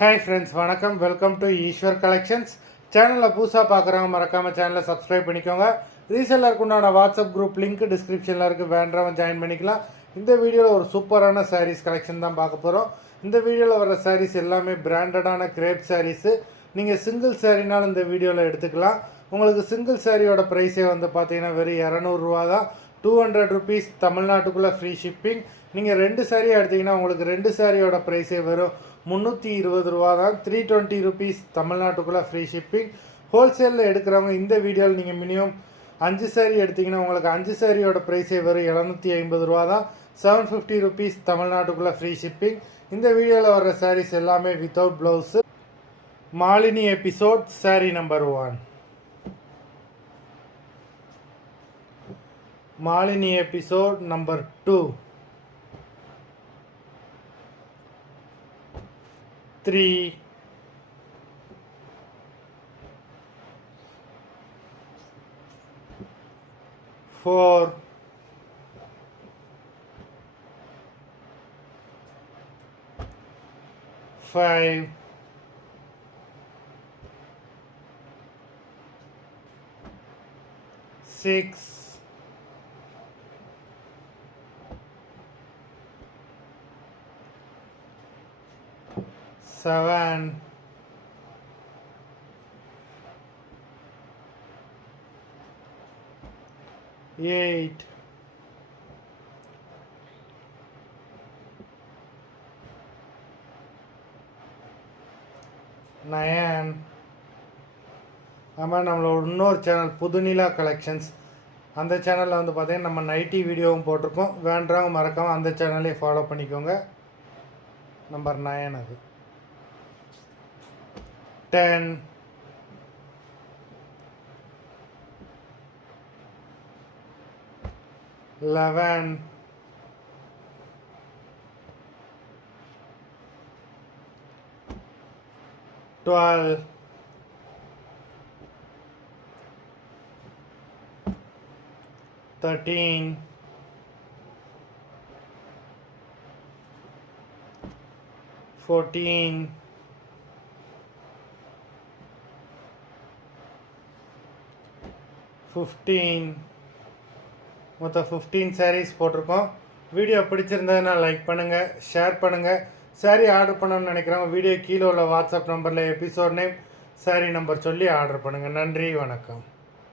Hi friends, வணக்கம். Welcome to Eswar Collections. சேனலில் புதுசாக பார்க்குறவங்க மறக்காமல் சேனலை சப்ஸ்கிரைப் பண்ணிக்கோங்க. ரீசெல்லருக்கு உண்டான வாட்ஸ்அப் குரூப் லிங்க் டிஸ்கிரிப்ஷனில் இருக்குது, வேண்டவங்க ஜாயின் பண்ணிக்கலாம். இந்த வீடியோவில் ஒரு சூப்பரான சாரீஸ் கலெக்ஷன் தான் பார்க்க போகிறோம். இந்த வீடியோவில் வர சாரீஸ் எல்லாமே பிராண்டடான கிரேப் சாரீஸு. நீங்கள் சிங்கிள் சாரீனாலும் இந்த வீடியோவில் எடுத்துக்கலாம். உங்களுக்கு சிங்கிள் சாரியோட ப்ரைஸே வந்து பார்த்தீங்கன்னா வெறும் 200 தான். 200 ருபீஸ் தமிழ்நாட்டுக்குள்ளே ஃப்ரீ ஷிப்பிங். நீங்கள் 2 சாரியாக எடுத்திங்கன்னா உங்களுக்கு 2 சாரியோட ப்ரைஸே வெறும் 320 தான். 320 ருபீஸ் தமிழ்நாட்டுக்குள்ளே ஃப்ரீ ஷிப்பிங். ஹோல்சேலில் எடுக்கிறவங்க இந்த வீடியோவில் நீங்கள் மினிமம் 5 சாரி எடுத்திங்கன்னா உங்களுக்கு 5 சாரியோட ப்ரைஸே வெறும் 750 தான். 750 ருபீஸ் தமிழ்நாட்டுக்குள்ளே ஃப்ரீ ஷிப்பிங். இந்த வீடியோவில் வர்ற சாரீஸ் எல்லாமே without blouse. Malini episode sari number 1. Malini episode number 2, 3, 4, 5, 6, 7, 8, 9. ஆமாம், நம்மளோட இன்னொரு சேனல் புதுநிலா கலெக்ஷன்ஸ், அந்த சேனலில் வந்து பார்த்தீங்கன்னா நம்ம நைட்டி வீடியோவும் போட்டிருக்கோம். வேண்டவங்க மறக்காமல் அந்த சேனலே ஃபாலோ பண்ணிக்கோங்க. நம்பர் 9 அது. 10, 11, 12, 13, 14, 15. மொத்தம் 15 சாரீஸ் போட்டிருக்கோம். வீடியோ பிடிச்சிருந்ததுன்னா லைக் பண்ணுங்கள், ஷேர் பண்ணுங்கள். சாரீ ஆர்டர் பண்ணணும்னு நினைக்கிறவங்க வீடியோ கீழே உள்ள வாட்ஸ்அப் நம்பரில் எபிசோட் நேம், சாரீ நம்பர் சொல்லி ஆர்டர் பண்ணுங்கள். நன்றி, வணக்கம்.